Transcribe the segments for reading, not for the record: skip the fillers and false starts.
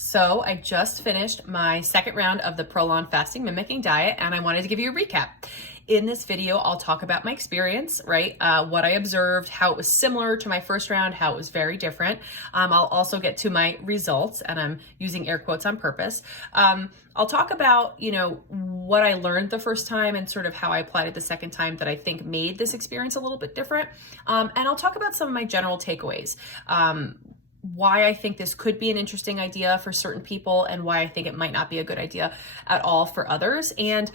So I just finished my second round of the ProLon fasting mimicking diet, and I wanted to give you a recap. In this video, I'll talk about my experience, right? What I observed, how it was similar to my first round, how it was very different. I'll also get to my results, and I'm using air quotes on purpose. I'll talk about, what I learned the first time and sort of how I applied it the second time that I think made this experience a little bit different. And I'll talk about some of my general takeaways. Why I think this could be an interesting idea for certain people and why I think it might not be a good idea at all for others. And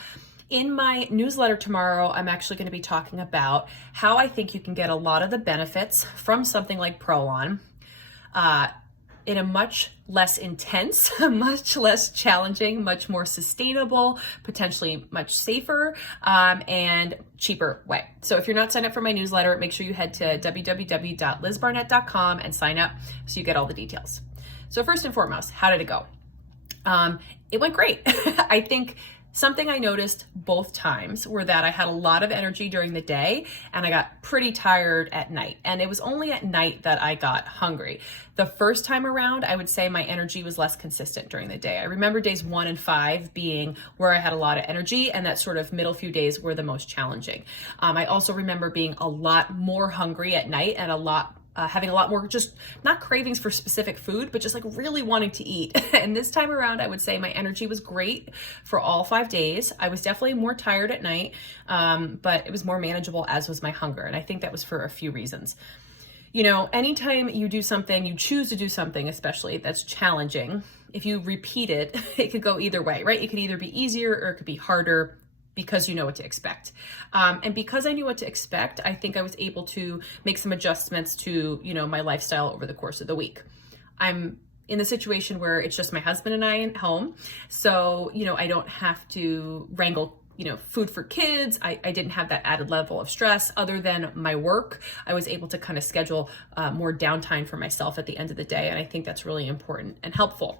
in my newsletter tomorrow, I'm actually going to be talking about how I think you can get a lot of the benefits from something like ProLon in a much less intense, much less challenging, much more sustainable, potentially much safer, and cheaper way. So if you're not signed up for my newsletter, make sure you head to www.lizbarnett.com and sign up so you get all the details. So first and foremost, how did it go? It went great. I think something I noticed both times were that I had a lot of energy during the day and I got pretty tired at night. And it was only at night that I got hungry. The first time around, I would say my energy was less consistent during the day. I remember days 1 and 5 being where I had a lot of energy, and that sort of middle few days were the most challenging. I also remember being a lot more hungry at night and having a lot more, just not cravings for specific food, but just like really wanting to eat. And this time around, I would say my energy was great for all 5 days. I was definitely more tired at night, but it was more manageable, as was my hunger. And I think that was for a few reasons. Anytime you do something, you choose to do something, especially that's challenging, if you repeat it, it could go either way, right? It could either be easier or it could be harder, because you know what to expect. And because I knew what to expect, I think I was able to make some adjustments to, my lifestyle over the course of the week. I'm in the situation where it's just my husband and I at home. So, I don't have to wrangle, food for kids. I didn't have that added level of stress other than my work. I was able to kind of schedule more downtime for myself at the end of the day. And I think that's really important and helpful.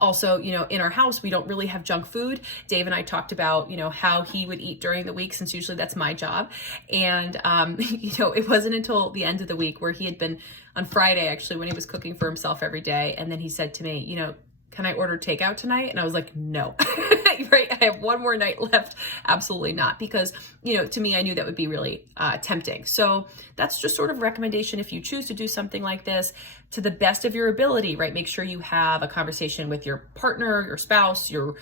Also, in our house, we don't really have junk food. Dave and I talked about, how he would eat during the week, since usually that's my job. And, it wasn't until the end of the week where he had been on Friday, actually, when he was cooking for himself every day. And then he said to me, can I order takeout tonight? And I was like, no, right? I have one more night left. Absolutely not. Because, to me, I knew that would be really tempting. So that's just sort of recommendation. If you choose to do something like this, to the best of your ability, right? Make sure you have a conversation with your partner, your spouse, your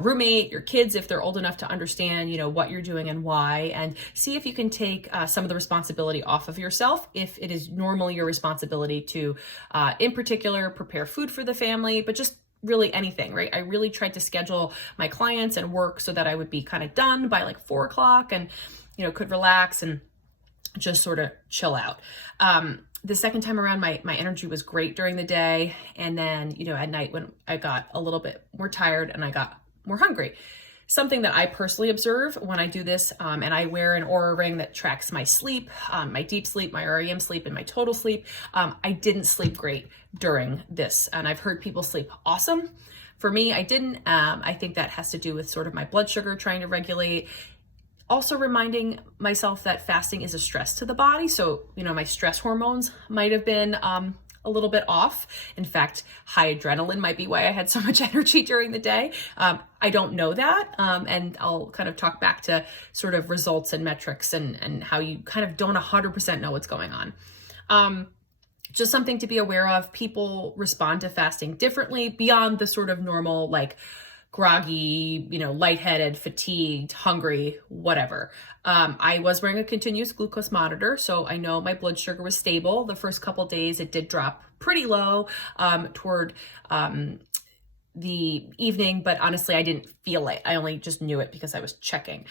roommate, your kids, if they're old enough to understand, what you're doing and why, and see if you can take some of the responsibility off of yourself. If it is normally your responsibility to, in particular, prepare food for the family, but just really anything, right? I really tried to schedule my clients and work so that I would be kind of done by like 4 o'clock and, could relax and just sort of chill out. The second time around, my energy was great during the day. And then, at night when I got a little bit more tired and I got more hungry. Something that I personally observe when I do this, and I wear an Oura ring that tracks my sleep, my deep sleep, my REM sleep, and my total sleep. I didn't sleep great during this, and I've heard people sleep awesome. For me, I didn't. I think that has to do with sort of my blood sugar trying to regulate. Also reminding myself that fasting is a stress to the body. So, my stress hormones might have been a little bit off. In fact, high adrenaline might be why I had so much energy during the day. I don't know that. And I'll kind of talk back to sort of results and metrics and how you kind of don't 100% know what's going on. Just something to be aware of. People respond to fasting differently beyond the sort of normal, like groggy, lightheaded, fatigued, hungry, whatever. I was wearing a continuous glucose monitor, so I know my blood sugar was stable. The first couple of days, it did drop pretty low toward the evening, but honestly, I didn't feel it. I only just knew it because I was checking.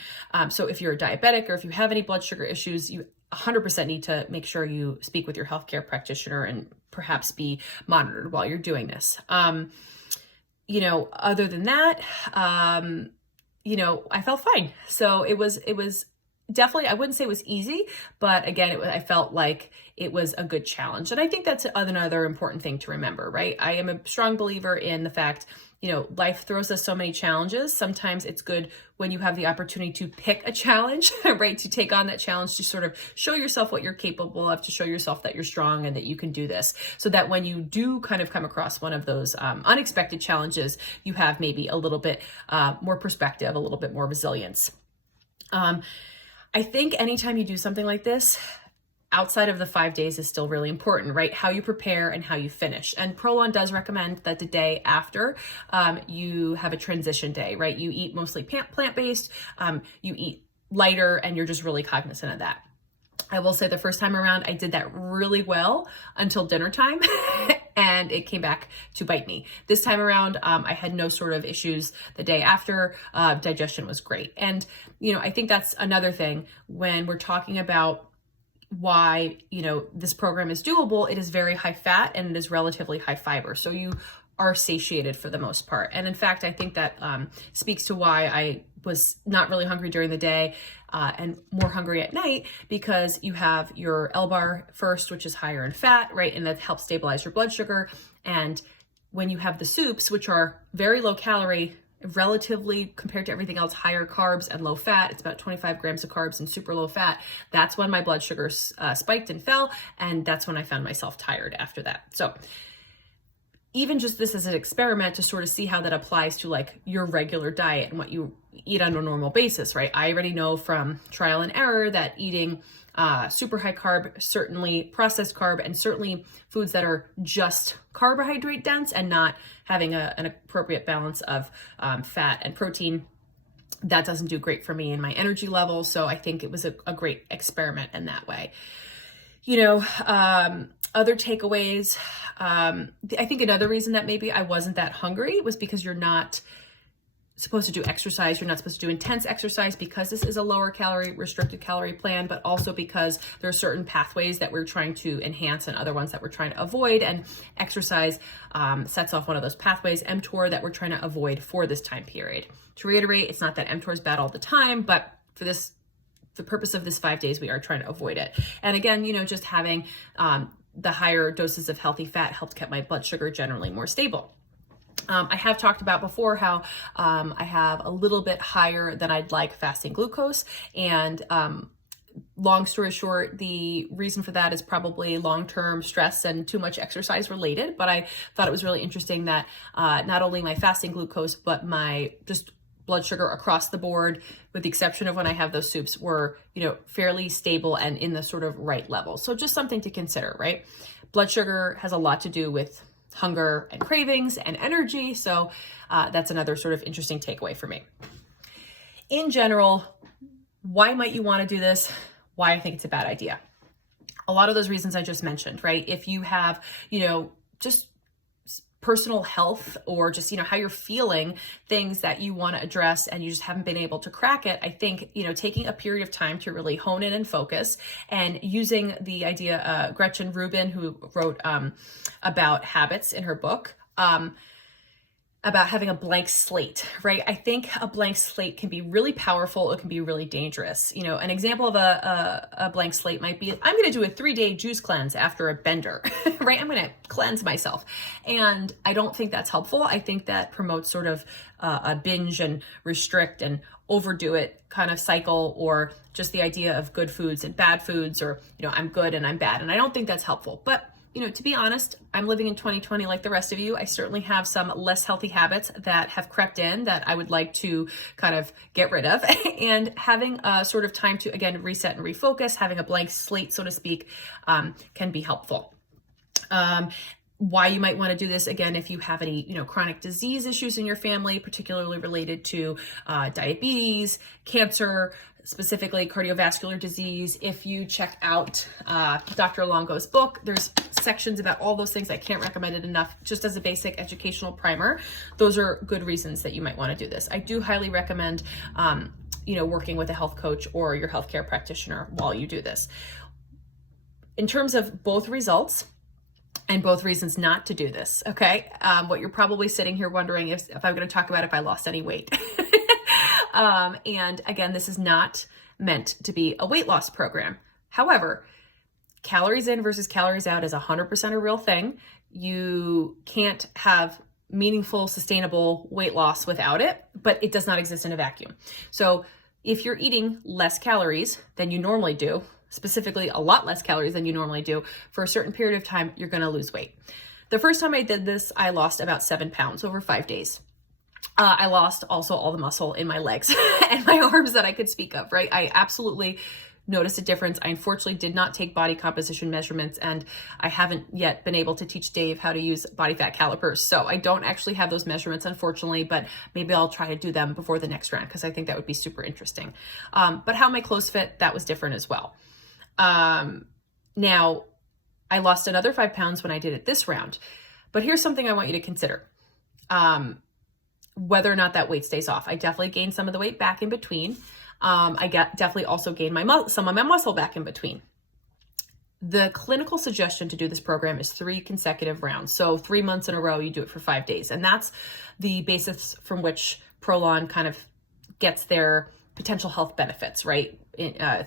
So if you're a diabetic or if you have any blood sugar issues, you 100% need to make sure you speak with your healthcare practitioner and perhaps be monitored while you're doing this. Other than that, I felt fine. So it was definitely, I wouldn't say it was easy, but again, I felt like it was a good challenge. And I think that's another important thing to remember, right? I am a strong believer in the fact, life throws us so many challenges. Sometimes it's good when you have the opportunity to pick a challenge, right? To take on that challenge, to sort of show yourself what you're capable of, to show yourself that you're strong and that you can do this, so that when you do kind of come across one of those unexpected challenges, you have maybe a little bit more perspective, a little bit more resilience. I think anytime you do something like this, outside of the 5 days is still really important, right? How you prepare and how you finish. And ProLon does recommend that the day after you have a transition day, right? You eat mostly plant-based, you eat lighter, and you're just really cognizant of that. I will say the first time around, I did that really well until dinner time and it came back to bite me. This time around, I had no sort of issues the day after. Digestion was great. And, I think that's another thing when we're talking about why, this program is doable. It is very high fat and it is relatively high fiber. So you are satiated for the most part. And in fact, I think that speaks to why I was not really hungry during the day and more hungry at night, because you have your L-bar first, which is higher in fat, right? And that helps stabilize your blood sugar. And when you have the soups, which are very low calorie, relatively compared to everything else, higher carbs and low fat, it's about 25 grams of carbs and super low fat. That's when my blood sugar spiked and fell. And that's when I found myself tired after that. So even just this as an experiment to sort of see how that applies to like your regular diet and what you eat on a normal basis, right? I already know from trial and error that eating super high carb, certainly processed carb, and certainly foods that are just carbohydrate dense and not having an appropriate balance of fat and protein, that doesn't do great for me and my energy level. So I think it was a great experiment in that way. Other takeaways, I think another reason that maybe I wasn't that hungry was because you're not supposed to do exercise. You're not supposed to do intense exercise because this is a lower calorie, restricted calorie plan, but also because there are certain pathways that we're trying to enhance and other ones that we're trying to avoid. And exercise sets off one of those pathways, mTOR, that we're trying to avoid for this time period. To reiterate, it's not that mTOR is bad all the time, but for the purpose of this 5 days, we are trying to avoid it. And again, just having the higher doses of healthy fat helped keep my blood sugar generally more stable. I have talked about before how I have a little bit higher than I'd like fasting glucose. And long story short, the reason for that is probably long-term stress and too much exercise related. But I thought it was really interesting that not only my fasting glucose, but my just blood sugar across the board, with the exception of when I have those soups, were, fairly stable and in the sort of right level. So just something to consider, right? Blood sugar has a lot to do with hunger and cravings and energy. So that's another sort of interesting takeaway for me. In general, why might you want to do this? Why I think it's a bad idea. A lot of those reasons I just mentioned, right? If you have, just personal health or just, how you're feeling, things that you want to address and you just haven't been able to crack it, I think, taking a period of time to really hone in and focus, and using the idea, Gretchen Rubin, who wrote about habits in her book, about having a blank slate, right? I think a blank slate can be really powerful. It can be really dangerous. An example of a blank slate might be, I'm going to do a 3-day juice cleanse after a bender, right? I'm going to cleanse myself. And I don't think that's helpful. I think that promotes sort of a binge and restrict and overdo it kind of cycle, or just the idea of good foods and bad foods, or, I'm good and I'm bad. And I don't think that's helpful. But to be honest, I'm living in 2020 like the rest of you. I certainly have some less healthy habits that have crept in that I would like to kind of get rid of. And having a sort of time to, again, reset and refocus, having a blank slate, so to speak, can be helpful. Why you might want to do this, again, if you have any, chronic disease issues in your family, particularly related to diabetes, cancer, specifically cardiovascular disease. If you check out Dr. Longo's book, there's sections about all those things. I can't recommend it enough, just as a basic educational primer. Those are good reasons that you might want to do this. I do highly recommend, working with a health coach or your healthcare practitioner while you do this. In terms of both results and both reasons not to do this, okay? What you're probably sitting here wondering if I'm going to talk about if I lost any weight. And again, this is not meant to be a weight loss program. However, calories in versus calories out is 100% a real thing. You can't have meaningful, sustainable weight loss without it, but it does not exist in a vacuum. So if you're eating less calories than you normally do, specifically a lot less calories than you normally do, for a certain period of time, you're gonna lose weight. The first time I did this, I lost about 7 pounds over 5 days. I lost also all the muscle in my legs and my arms that I could speak of, right? I absolutely noticed a difference. I unfortunately did not take body composition measurements, and I haven't yet been able to teach Dave how to use body fat calipers. So I don't actually have those measurements, unfortunately, but maybe I'll try to do them before the next round because I think that would be super interesting. But how my clothes fit, that was different as well. Now, I lost another 5 pounds when I did it this round, but here's something I want you to consider. Whether or not that weight stays off. I definitely gained some of the weight back in between. I definitely also gained some of my muscle back in between. The clinical suggestion to do this program is 3 consecutive rounds. So 3 months in a row, you do it for 5 days. And that's the basis from which ProLon kind of gets their potential health benefits, right?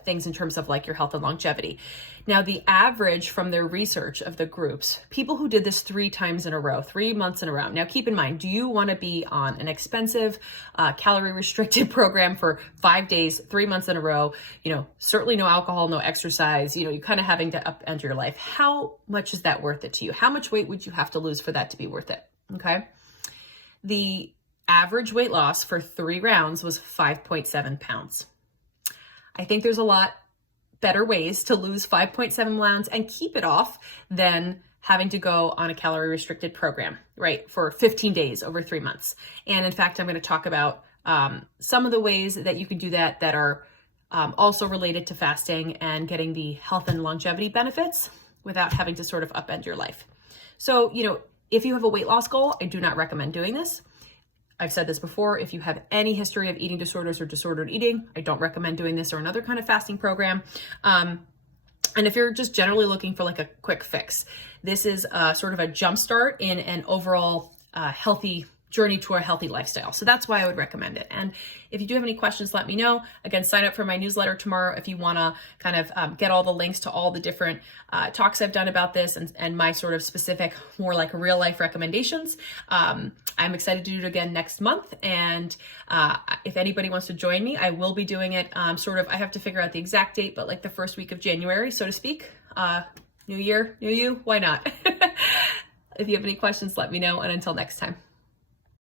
Things in terms of like your health and longevity. Now, the average from their research of the groups, people who did this 3 times in a row, 3 months in a row. Now, keep in mind, do you want to be on an expensive, calorie restricted program for 5 days, 3 months in a row? You know, certainly no alcohol, no exercise, you know, you're kind of having to upend your life. How much is that worth it to you? How much weight would you have to lose for that to be worth it? Okay. The average weight loss for 3 rounds was 5.7 pounds. I think there's a lot better ways to lose 5.7 pounds and keep it off than having to go on a calorie restricted program, right, for 15 days over 3 months. And in fact, I'm going to talk about some of the ways that you can do that are also related to fasting and getting the health and longevity benefits without having to sort of upend your life. So, you know, if you have a weight loss goal, I do not recommend doing this. I've said this before, if you have any history of eating disorders or disordered eating, I don't recommend doing this or another kind of fasting program. And if you're just generally looking for like a quick fix, this is sort of a jumpstart in an overall healthy journey to a healthy lifestyle. So that's why I would recommend it. And if you do have any questions, let me know. Again, sign up for my newsletter tomorrow if you want to kind of get all the links to all the different talks I've done about this and my sort of specific, more like real life recommendations. I'm excited to do it again next month. And if anybody wants to join me, I will be doing it I have to figure out the exact date, but like the first week of January, so to speak. New year, new you, why not? If you have any questions, let me know. And until next time.